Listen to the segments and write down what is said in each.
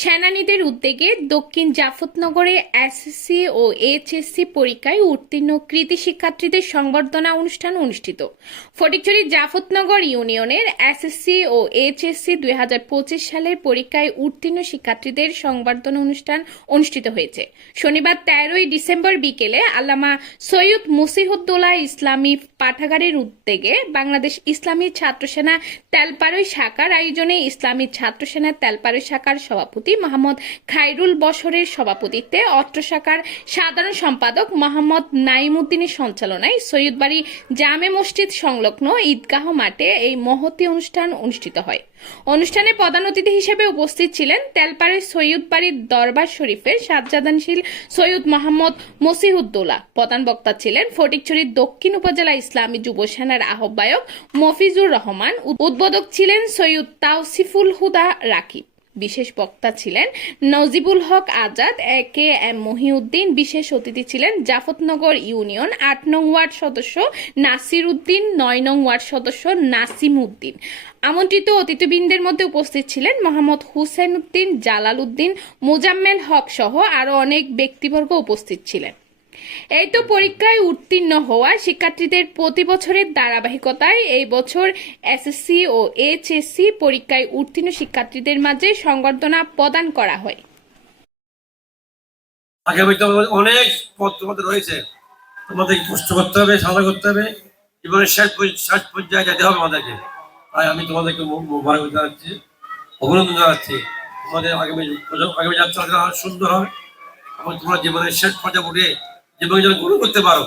সেনানীদের উদ্যোগে দক্ষিণ জাফরনগরে এসএসসি ও এইচএসসি পরীক্ষায় উত্তীর্ণ কৃতী শিক্ষার্থীদের সংবর্ধনা অনুষ্ঠান অনুষ্ঠিত। ফটিকছড়ি জাফরনগর ইউনিয়নের এসএসসি ও এইচএসসি 2025 সালের পরীক্ষায় উত্তীর্ণ শিক্ষার্থীদের সংবর্ধনা অনুষ্ঠান অনুষ্ঠিত হয়েছে। শনিবার 13 ডিসেম্বর বিকেলে আল্লামা সৈয়দ মুসিহুদ্দৌলা ইসলামী পাঠাগারের উদ্যোগে বাংলাদেশ ইসলামী ছাত্রসেনা তেলপাড়ই শাখার আয়োজনে ইসলামী ছাত্রসেনা তেলপাড়ই শাখার সভাপতি মোহাম্মদ খায়রুল বশরের সভাপতিত্বে অত্র শাখার সাধারণ সম্পাদক মোহাম্মদ নাইমুদ্দিনের সঞ্চালনায় সৈয়দবাড়ি জামে মসজিদ সংলগ্ন ঈদগাহ মাঠে এই মহতী অনুষ্ঠান অনুষ্ঠিত হয়। অনুষ্ঠানে প্রধান অতিথি হিসেবে উপস্থিত ছিলেন তেলপাড়ের সৈয়দবাড়ির দরবার শরীফের সাজ্জাদানশীল সৈয়দ মোহাম্মদ মসিহুদ্দৌলা। প্রধান বক্তা ছিলেন ফটিকছড়ির দক্ষিণ উপজেলা ইসলামী যুব সেনার আহ্বায়ক মফিজুর রহমান। উদ্বোধক ছিলেন সৈয়দ তাওসিফুল হুদা রাকিব। বিশেষ বক্তা ছিলেন নজিবুল হক আজাদ, কে এম মহিউদ্দিন। বিশেষ অতিথি ছিলেন জাফরনগর ইউনিয়ন 8 নং ওয়ার্ড সদস্য নাসির উদ্দিন, 9 নং ওয়ার্ড সদস্য নাসিম উদ্দিন। আমন্ত্রিত অতিথিবৃন্দের মধ্যে উপস্থিত ছিলেন মোহাম্মদ হুসেন উদ্দিন, জালাল উদ্দিন, মোজাম্মেল হক সহ আরো অনেক ব্যক্তিবর্গ উপস্থিত ছিলেন। এই তো পরীক্ষায় উত্তীর্ণ হওয়া শিক্ষার্থীদের প্রতি বছরের ধারাবাহিকতায় এই বছর এসএসসি ও এইচএসসি পরীক্ষায় উত্তীর্ণ শিক্ষার্থীদের মাঝে সংবর্ধনা প্রদান করা হয়। আগামীতে অনেক পথ তোমাদের রয়েছে, তোমাদের কষ্ট করতে হবে, সাধনা করতে হবে, জীবনের শেষ পর্যায়ে যেতে হবে আমাদেরকে। তাই আমি তোমাদেরকে মোবারক জানাচ্ছি, অভিনন্দন জানাচ্ছি। তোমাদের আগামী যাত্রা সুন্দর হবে এবং তোমরা জীবনের শেষ পর্যায়ে উঠে জীবন যেন গ্রহণ করতে পারো।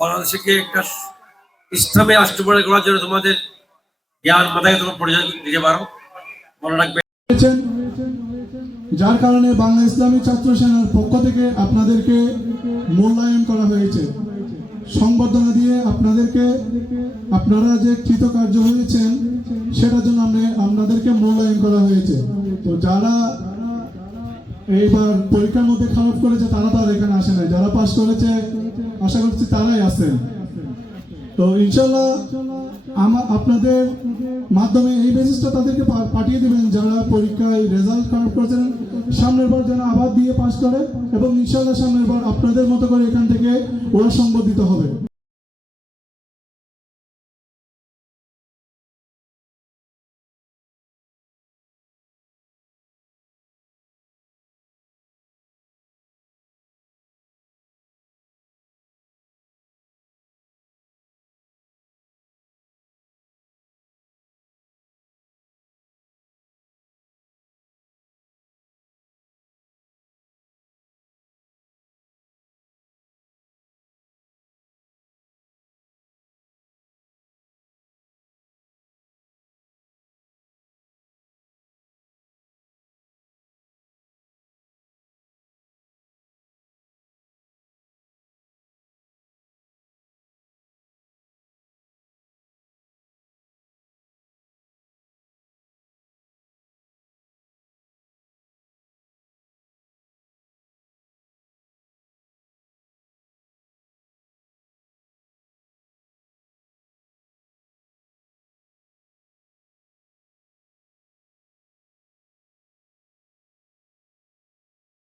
বাংলাদেশকে একটা ইসলামী রাষ্ট্র গড়ে করার জন্য তোমাদের জ্ঞান মাথায় তোমরা পরিচয় দিতে পারো, মনে রাখবে। যার কারণে বাংলা ইসলামী ছাত্র সেনার পক্ষ থেকে আপনাদেরকে মূল্যায়ন করা হয়েছে, সংবর্ধনা দিয়ে আপনাদেরকে, আপনারা যে কৃতকার্য হয়েছেন সেটার জন্য আপনাদেরকে মূল্যায়ন করা হয়েছে। তো যারা এইবার পরীক্ষার মধ্যে খারাপ করেছে তারা তো আর এখানে আসে নাই, যারা পাস করেছে আশা করছি তারাই আছেন। তো ইনশাল্লাহ আপনাদের মাধ্যমে এই মেসেজটা তাদেরকে পাঠিয়ে দিবেন যারা পরীক্ষায় রেজাল্ট খারাপ করেছেন, সামনের বার যেন আবার দিয়ে পাস করে এবং ইনশাল্লাহ সামনের বার আপনাদের মতো করে এখান থেকে ওরা সংবর্ধিত হবে।